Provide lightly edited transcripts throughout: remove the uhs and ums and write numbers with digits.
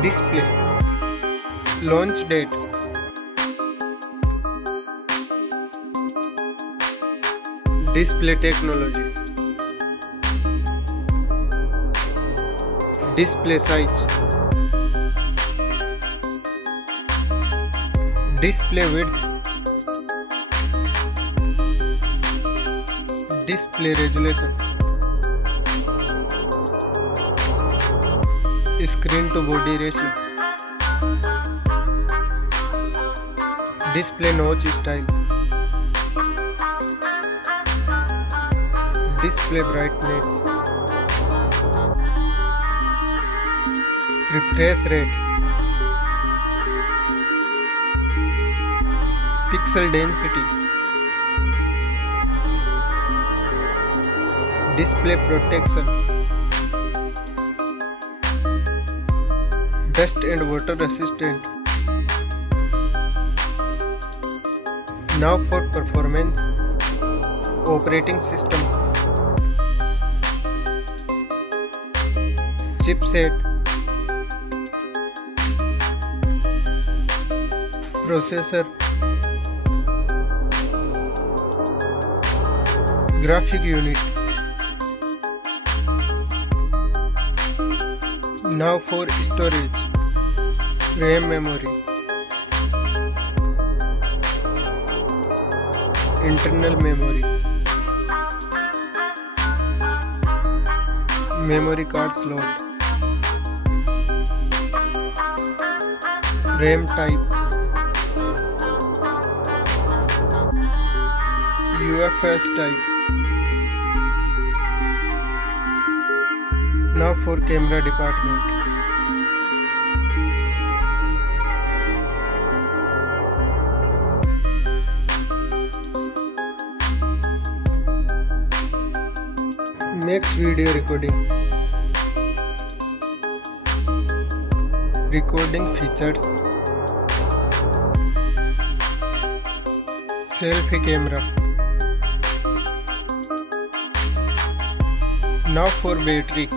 Display. Launch date. Display technology. Display size. Display width. Display resolution. Screen to body ratio. Display notch style. Display brightness. Refresh rate. Pixel density. Display protection. Dust and water resistant. Now for performance. Operating system. Chipset. Processor. Graphic unit. Now for storage. RAM memory. Internal memory. Memory card slot. RAM type. UFS type. Now for camera department. Next video recording. Recording features. Selfie camera. Now for battery.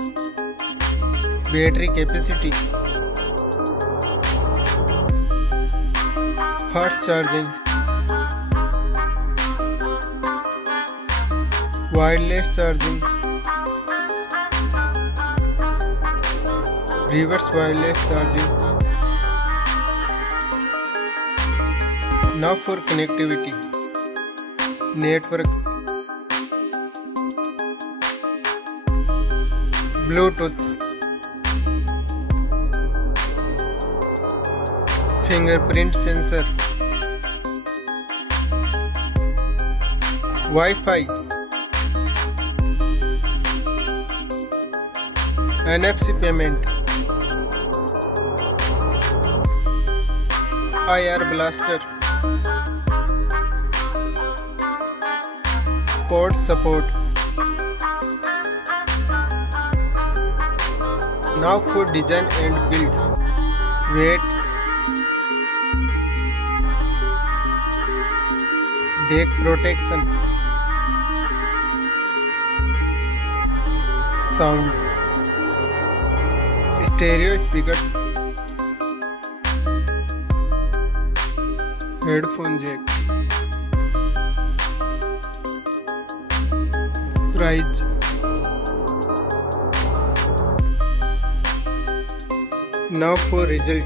Battery capacity. Fast charging. Wireless charging. Reverse wireless charging. Now for connectivity. Network. Bluetooth. Fingerprint sensor. Wi-Fi. NFC payment. IR blaster. Port support. Now for design and build. Weight. Back protection. Sound. Stereo speakers. Headphone jack. Price. Now for result.